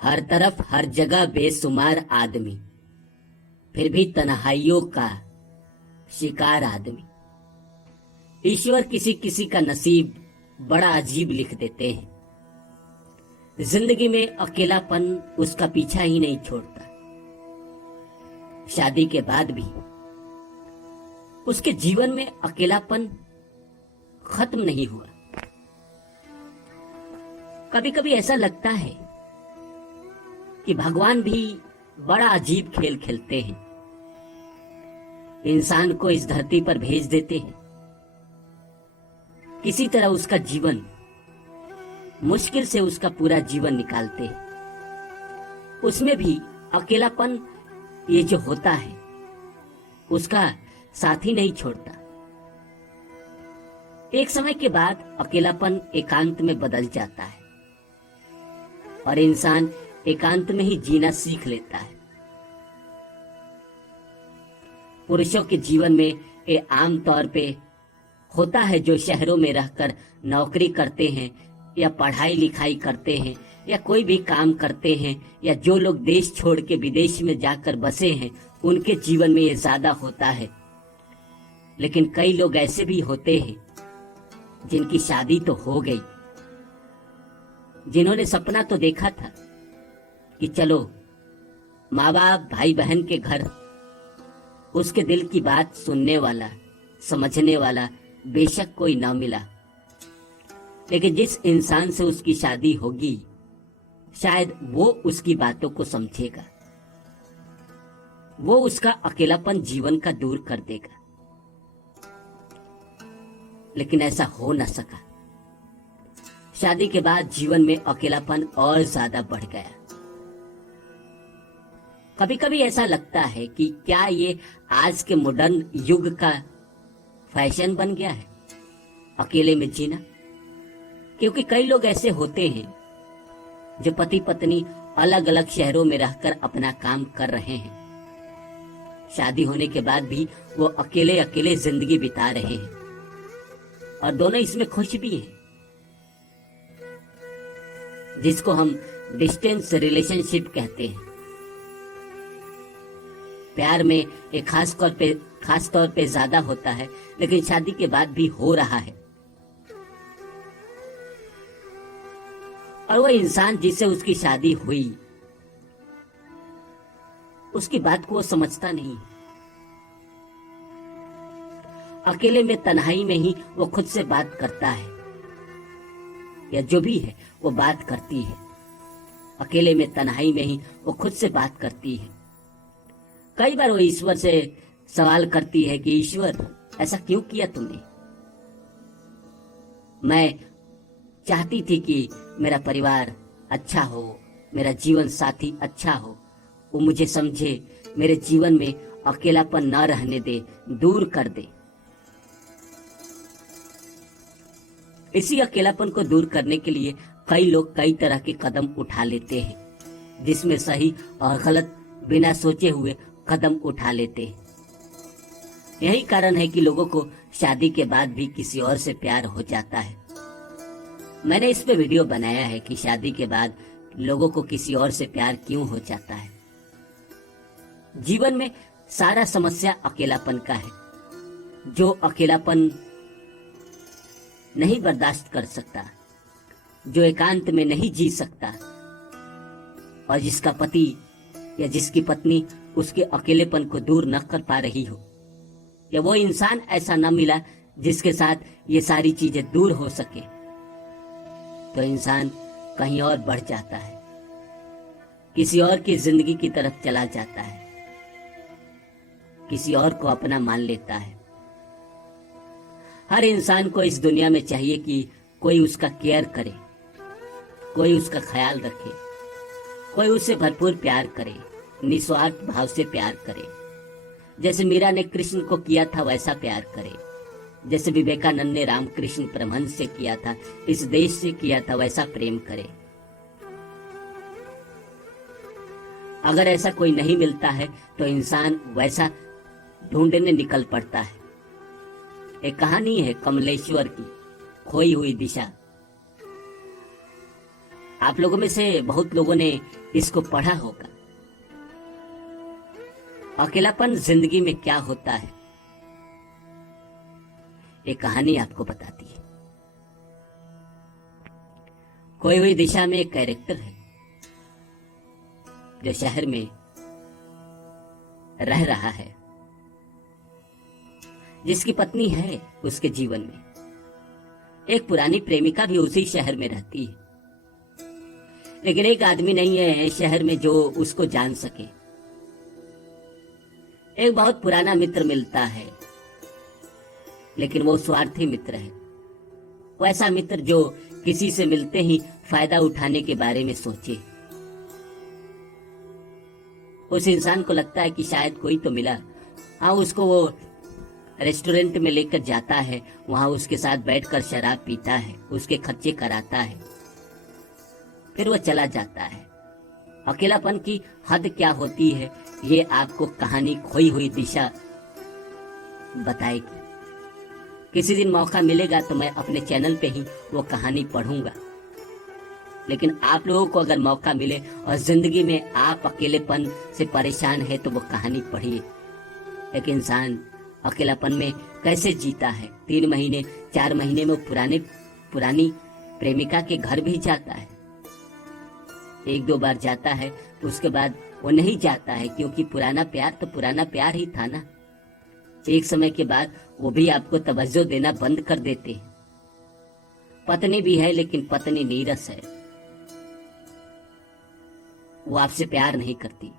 हर तरफ हर जगह बेसुमार आदमी, फिर भी तन्हाइयों का शिकार आदमी। ईश्वर किसी किसी का नसीब बड़ा अजीब लिख देते हैं। जिंदगी में अकेलापन उसका पीछा ही नहीं छोड़ता। शादी के बाद भी उसके जीवन में अकेलापन खत्म नहीं हुआ। कभी कभी ऐसा लगता है कि भगवान भी बड़ा अजीब खेल खेलते हैं। इंसान को इस धरती पर भेज देते हैं, किसी तरह उसका जीवन, मुश्किल से उसका पूरा जीवन निकालते हैं। उसमें भी अकेलापन ये जो होता है उसका साथी नहीं छोड़ता। एक समय के बाद अकेलापन एकांत में बदल जाता है और इंसान एकांत में ही जीना सीख लेता है। पुरुषों के जीवन में ये आम तौर पे होता है, जो शहरों में रहकर नौकरी करते हैं या पढ़ाई लिखाई करते हैं या कोई भी काम करते हैं, या जो लोग देश छोड़ के विदेश में जाकर बसे हैं, उनके जीवन में ये ज्यादा होता है। लेकिन कई लोग ऐसे भी होते हैं जिनकी शादी तो हो गई, जिन्होंने सपना तो देखा था कि चलो माँ बाप भाई बहन के घर, उसके दिल की बात सुनने वाला, समझने वाला बेशक कोई ना मिला। लेकिन जिस इंसान से उसकी शादी होगी, शायद वो उसकी बातों को समझेगा, वो उसका अकेलापन जीवन का दूर कर देगा। लेकिन ऐसा हो न सका। शादी के बाद जीवन में अकेलापन और ज्यादा बढ़ गया। कभी कभी ऐसा लगता है कि क्या ये आज के मॉडर्न युग का फैशन बन गया है, अकेले में जीना। क्योंकि कई लोग ऐसे होते हैं जो पति पत्नी अलग अलग शहरों में रहकर अपना काम कर रहे हैं। शादी होने के बाद भी वो अकेले अकेले जिंदगी बिता रहे हैं और दोनों इसमें खुश भी हैं, जिसको हम डिस्टेंस रिलेशनशिप कहते हैं। प्यार में एक खास तौर पे ज्यादा होता है, लेकिन शादी के बाद भी हो रहा है। और वह इंसान जिससे उसकी शादी हुई, उसकी बात को वो समझता नहीं। अकेले में तन्हाई में ही वो खुद से बात करता है, या जो भी है वो बात करती है। अकेले में तन्हाई में ही वो खुद से बात करती है। कई बार वो ईश्वर से सवाल करती है कि ईश्वर, ऐसा क्यों किया तुमने? मैं चाहती थी कि मेरा परिवार अच्छा हो, मेरा जीवन साथी अच्छा हो, वो मुझे समझे, मेरे जीवन में अकेलापन न रहने दे, दूर कर दे। इसी अकेलापन को दूर करने के लिए कई लोग कई तरह के कदम उठा लेते हैं, जिसमें सही और गलत बिना सोचे हुए कदम उठा लेते हैं। यही कारण है कि लोगों को शादी के बाद भी किसी और से प्यार हो जाता है। मैंने इस पे वीडियो बनाया है कि शादी के बाद लोगों को किसी और से प्यार क्यों हो जाता है। जीवन में सारा समस्या अकेलापन का है। जो अकेलापन नहीं बर्दाश्त कर सकता, जो एकांत में नहीं जी सकता, और जिसका पति या जिसकी पत्नी उसके अकेलेपन को दूर न कर पा रही हो, या वो इंसान ऐसा न मिला जिसके साथ ये सारी चीजें दूर हो सके, तो इंसान कहीं और बढ़ जाता है, किसी और की जिंदगी की तरफ चला जाता है, किसी और को अपना मान लेता है। हर इंसान को इस दुनिया में चाहिए कि कोई उसका केयर करे, कोई उसका ख्याल रखे, कोई उससे भरपूर प्यार करे, निस्वार्थ भाव से प्यार करे। जैसे मीरा ने कृष्ण को किया था वैसा प्यार करे, जैसे विवेकानंद ने रामकृष्ण परमहंस से किया था, इस देश से किया था, वैसा प्रेम करे। अगर ऐसा कोई नहीं मिलता है तो इंसान वैसा ढूंढने निकल पड़ता है। एक कहानी है कमलेश्वर की, खोई हुई दिशा। आप लोगों में से बहुत लोगों ने इसको पढ़ा होगा। अकेलापन जिंदगी में क्या होता है, एक कहानी आपको बताती है। खोई हुई दिशा में एक कैरेक्टर है जो शहर में रह रहा है, जिसकी पत्नी है उसके जीवन में। एक पुरानी प्रेमिका भी उसी शहर में रहती है, लेकिन एक आदमी नहीं है शहर में जो उसको जान सके। एक बहुत पुराना मित्र मिलता है, लेकिन वो स्वार्थी मित्र है। वो ऐसा मित्र जो किसी से मिलते ही फायदा उठाने के बारे में सोचे। उस इंसान को लगता है कि शायद कोई तो मिला। हाँ, उसको वो रेस्टोरेंट में लेकर जाता है, वहां उसके साथ बैठकर शराब पीता है, उसके खर्चे कराता है, फिर वो चला जाता है। अकेलापन की हद क्या होती है, ये आपको कहानी खोई हुई दिशा बताएगी। किसी दिन मौका मिलेगा तो मैं अपने चैनल पे ही वो कहानी पढ़ूंगा। लेकिन आप लोगों को अगर मौका मिले और जिंदगी में आप अकेलेपन से परेशान है तो वो कहानी पढ़िए। एक इंसान अकेलापन में कैसे जीता है। 3 महीने 4 महीने में पुरानी प्रेमिका के घर भी जाता है। 1-2 बार जाता है, उसके बाद वो नहीं जाता है, क्योंकि पुराना प्यार तो पुराना प्यार ही था ना। एक समय के बाद वो भी आपको तवज्जो देना बंद कर देते हैं। पत्नी भी है, लेकिन पत्नी नीरस है, वो आपसे प्यार नहीं करती।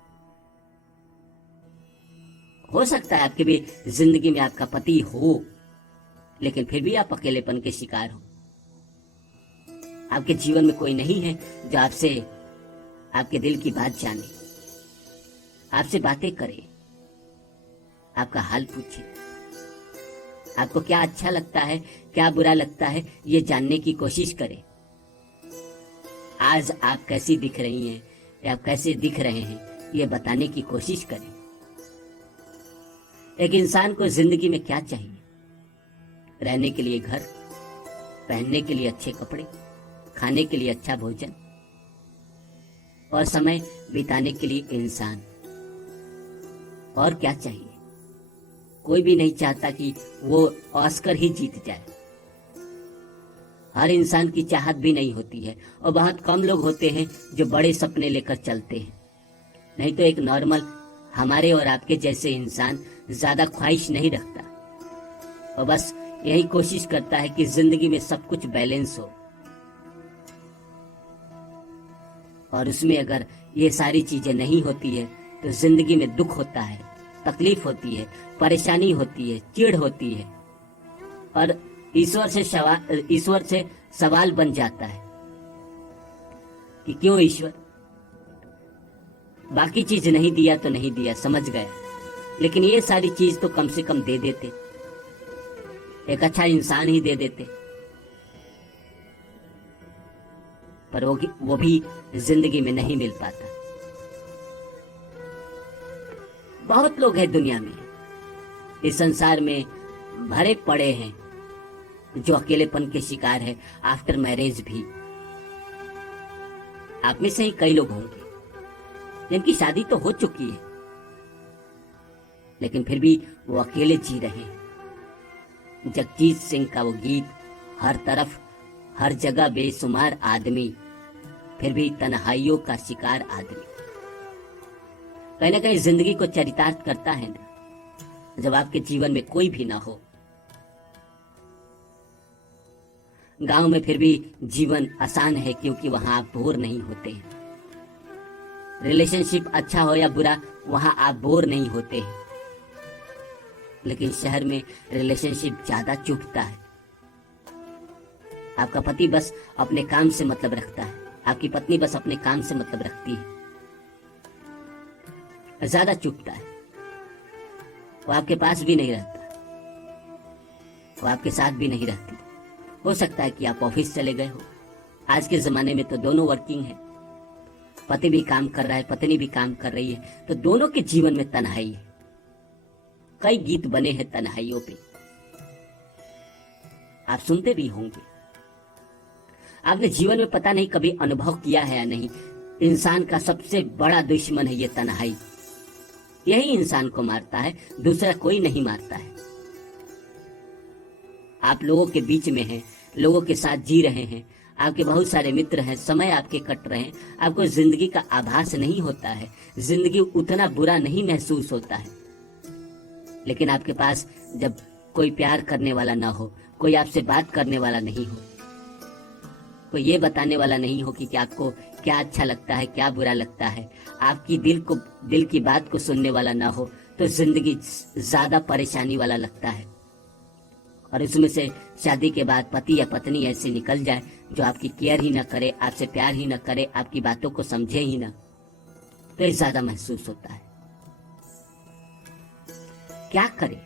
हो सकता है आपके भी जिंदगी में आपका पति हो, लेकिन फिर भी आप अकेलेपन के शिकार हो। आपके जीवन में कोई नहीं है जो आपसे आपके दिल की बात जाने, आपसे बातें करे, आपका हाल पूछे, आपको क्या अच्छा लगता है, क्या बुरा लगता है, ये जानने की कोशिश करे। आज आप कैसी दिख रही हैं या आप कैसे दिख रहे हैं, ये बताने की कोशिश करें। एक इंसान को जिंदगी में क्या चाहिए? रहने के लिए घर, पहनने के लिए अच्छे कपड़े, खाने के लिए अच्छा भोजन और समय बिताने के लिए इंसान। और क्या चाहिए? कोई भी नहीं चाहता कि वो ऑस्कर ही जीत जाए। हर इंसान की चाहत भी नहीं होती है, और बहुत कम लोग होते हैं जो बड़े सपने लेकर चलते हैं। नहीं तो एक नॉर्मल हमारे और आपके जैसे इंसान ज्यादा ख्वाहिश नहीं रखता, और बस यही कोशिश करता है कि जिंदगी में सब कुछ बैलेंस हो। और उसमें अगर ये सारी चीजें नहीं होती है तो जिंदगी में दुख होता है, तकलीफ होती है, परेशानी होती है, चिढ़ होती है, और ईश्वर से सवाल बन जाता है कि क्यों ईश्वर, बाकी चीज नहीं दिया तो नहीं दिया, समझ गया, लेकिन ये सारी चीज तो कम से कम दे देते, एक अच्छा इंसान ही दे देते। पर वो भी जिंदगी में नहीं मिल पाता। बहुत लोग हैं दुनिया में, इस संसार में भरे पड़े हैं जो अकेलेपन के शिकार है आफ्टर मैरिज भी। आप में से ही कई लोग होंगे जिनकी शादी तो हो चुकी है, लेकिन फिर भी वो अकेले जी रहे हैं। जगजीत सिंह का वो गीत, हर तरफ हर जगह बेशुमार आदमी, फिर भी तन्हाइयों का शिकार आदमी, कहीं ना कहीं जिंदगी को चरितार्थ करता है ना, जब आपके जीवन में कोई भी ना हो। गांव में फिर भी जीवन आसान है, क्योंकि वहां आप बोर नहीं होते हैं। रिलेशनशिप अच्छा हो या बुरा, वहां आप बोर नहीं होते हैं। लेकिन शहर में रिलेशनशिप ज्यादा चुभता है। आपका पति बस अपने काम से मतलब रखता है, आपकी पत्नी बस अपने काम से मतलब रखती है, ज्यादा चुभता है। वो आपके पास भी नहीं रहता, वो आपके साथ भी नहीं रहती। हो सकता है कि आप ऑफिस चले गए हो। आज के जमाने में तो दोनों वर्किंग है, पति भी काम कर रहा है, पत्नी भी काम कर रही है, तो दोनों के जीवन में तन्हाई है। कई गीत बने हैं तन्हाइयों पे, आप सुनते भी होंगे। आपने जीवन में पता नहीं कभी अनुभव किया है या नहीं, इंसान का सबसे बड़ा दुश्मन है ये तन्हाई। यही इंसान को मारता है, दूसरा कोई नहीं मारता है। आप लोगों के बीच में हैं, लोगों के साथ जी रहे हैं, आपके बहुत सारे मित्र हैं, समय आपके कट रहे हैं, आपको जिंदगी का आभास नहीं होता है, जिंदगी उतना बुरा नहीं महसूस होता है। लेकिन आपके पास जब कोई प्यार करने वाला ना हो, कोई आपसे बात करने वाला नहीं हो, कोई ये बताने वाला नहीं हो कि आपको क्या अच्छा लगता है, क्या बुरा लगता है, आपकी दिल की बात को सुनने वाला ना हो, तो जिंदगी ज्यादा परेशानी वाला लगता है। और उसमें से शादी के बाद पति या पत्नी ऐसे निकल जाए जो आपकी केयर ही ना करे, आपसे प्यार ही ना करे, आपकी बातों को समझे ही ना, तो ये ज्यादा महसूस होता है। क्या करे?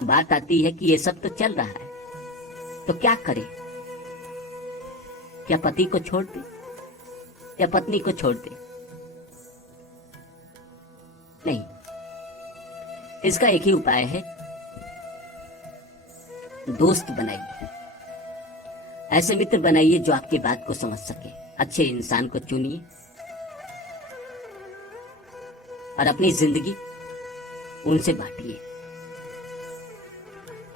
बात आती है कि ये सब तो चल रहा है, तो क्या करे? क्या पति को छोड़ दे या पत्नी को छोड़ दे? नहीं, इसका एक ही उपाय है, दोस्त बनाइए। ऐसे मित्र बनाइए जो आपकी बात को समझ सके। अच्छे इंसान को चुनिए और अपनी जिंदगी उनसे बांटिए,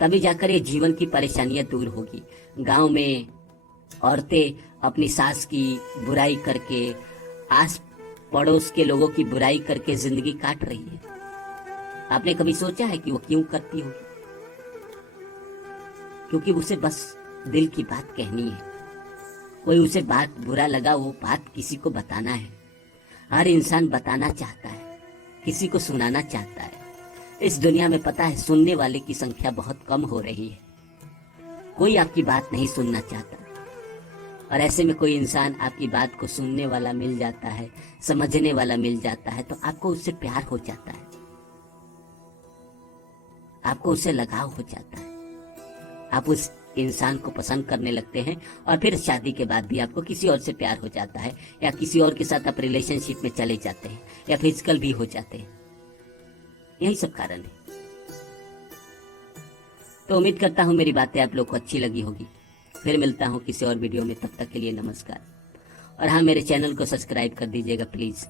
तभी जाकर ये जीवन की परेशानियां दूर होगी। गांव में औरतें अपनी सास की बुराई करके, आस पड़ोस के लोगों की बुराई करके जिंदगी काट रही है। आपने कभी सोचा है कि वो क्यों करती होगी? क्योंकि उसे बस दिल की बात कहनी है, कोई उसे बात बुरा लगा, वो बात किसी को बताना है। हर इंसान बताना चाहता है, किसी को सुनाना चाहता है। इस दुनिया में पता है सुनने वाले की संख्या बहुत कम हो रही है, कोई आपकी बात नहीं सुनना चाहता। और ऐसे में कोई इंसान आपकी बात को सुनने वाला मिल जाता है, समझने वाला मिल जाता है, तो आपको उससे प्यार हो जाता है, आपको उससे लगाव हो जाता है, आप उस इंसान को पसंद करने लगते हैं। और फिर शादी के बाद भी आपको किसी और से प्यार हो जाता है, या किसी और के साथ आप रिलेशनशिप में चले जाते हैं, या फिजिकल भी हो जाते हैं। यही सब कारण है। तो उम्मीद करता हूं मेरी बातें आप लोग को अच्छी लगी होगी। फिर मिलता हूं किसी और वीडियो में, तब तक के लिए नमस्कार। और हाँ, मेरे चैनल को सब्सक्राइब कर दीजिएगा प्लीज।